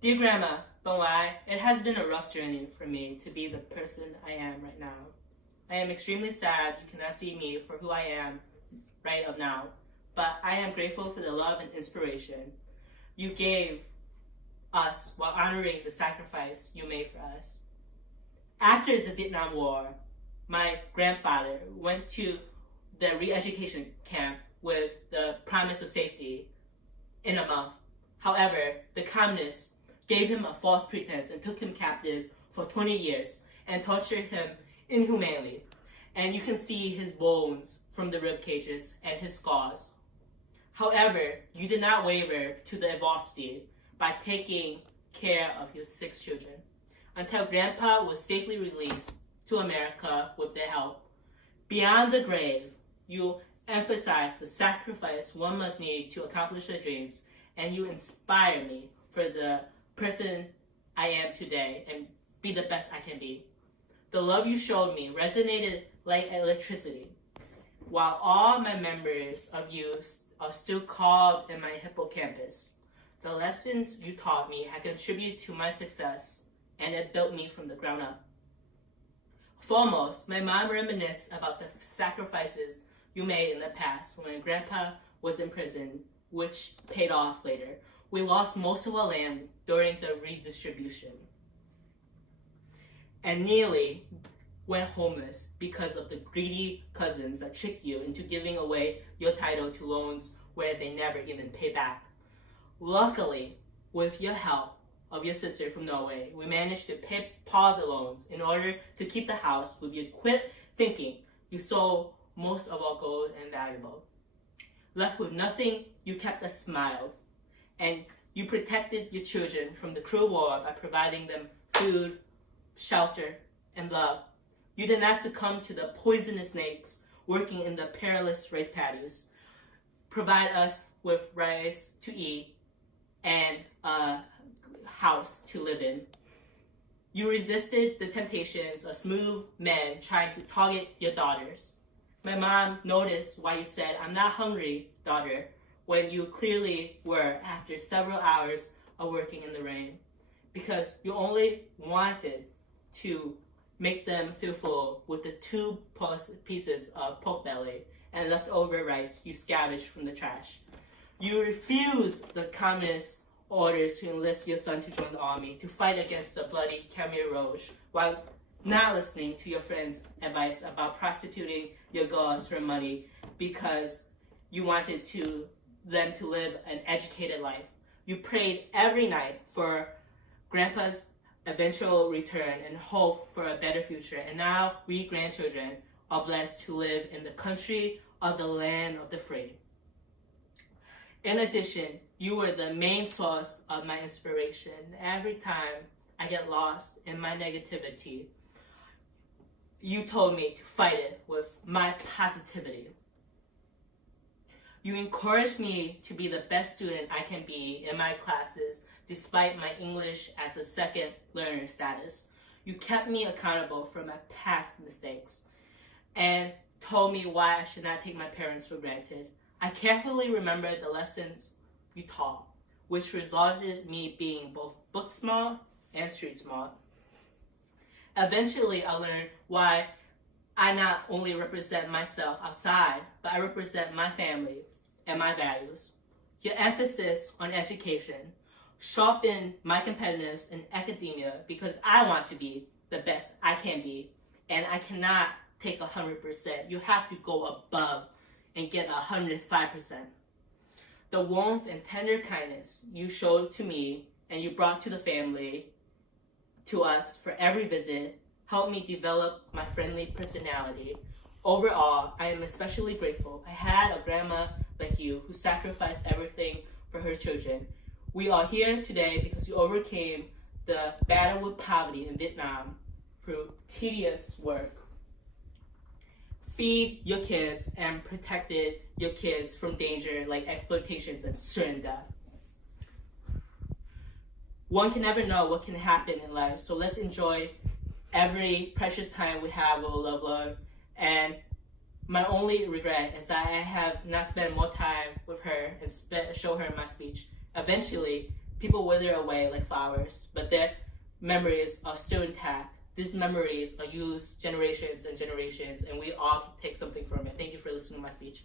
Dear Grandma, Bawai, it has been a rough journey for me to be the person I am right now. I am extremely sad you cannot see me for who I am right of now, but I am grateful for the love and inspiration you gave us while honoring the sacrifice you made for us. After the Vietnam War, my grandfather went to the re-education camp with the promise of safety in a month. However, the communists gave him a false pretense and took him captive for 20 years and tortured him inhumanely. And you can see his bones from the rib cages and his scars. However, you did not waver to the adversity by taking care of your 6 children until Grandpa was safely released to America with their help. Beyond the grave, you emphasize the sacrifice one must need to accomplish their dreams, and you inspire me for the person I am today and be the best I can be. The love you showed me resonated like electricity. While all my memories of you are still carved in my hippocampus, the lessons you taught me have contributed to my success, and it built me from the ground up. Foremost, my mom reminisced about the sacrifices you made in the past when Grandpa was in prison, which paid off later. We lost most of our land during the redistribution and nearly went homeless because of the greedy cousins that tricked you into giving away your title to loans where they never even pay back. Luckily, with your help of your sister from Norway, we managed to pay part of the loans in order to keep the house. But you quit thinking you sold most of our gold and valuable. Left with nothing, you kept a smile, and you protected your children from the cruel war by providing them food, shelter, and love. You did not succumb to the poisonous snakes working in the perilous rice paddies. Provide us with rice to eat and a house to live in. You resisted the temptations of smooth men trying to target your daughters. My mom noticed why you said, "I'm not hungry, daughter," when you clearly were after several hours of working in the rain, because you only wanted to make them feel full with the 2 pieces of pork belly and leftover rice you scavenged from the trash. You refused the communist orders to enlist your son to join the army to fight against the bloody Khmer Rouge, while not listening to your friends' advice about prostituting your girls for money because you wanted them to live an educated life. You prayed every night for Grandpa's eventual return and hope for a better future. And now we grandchildren are blessed to live in the country of the land of the free. In addition, you were the main source of my inspiration. Every time I get lost in my negativity, you told me to fight it with my positivity. You encouraged me to be the best student I can be in my classes despite my English as a second learner status. You kept me accountable for my past mistakes and told me why I should not take my parents for granted. I carefully remembered the lessons you taught, which resulted in me being both book smart and street smart. Eventually, I learned why I not only represent myself outside, but I represent my family and my values. Your emphasis on education sharpened my competitiveness in academia because I want to be the best I can be, and I cannot take 100%. You have to go above and get 105%. The warmth and tender kindness you showed to me and you brought to the family, to us for every visit, helped me develop my friendly personality. Overall, I am especially grateful I had a grandma like you who sacrificed everything for her children. We are here today because you overcame the battle with poverty in Vietnam through tedious work. Feed your kids and protected your kids from danger like exploitations and certain death. One can never know what can happen in life, so let's enjoy every precious time we have with a loved one. And my only regret is that I have not spent more time with her and show her my speech. Eventually, people wither away like flowers, but their memories are still intact. These memories are used generations and generations, and we all can take something from it. Thank you for listening to my speech.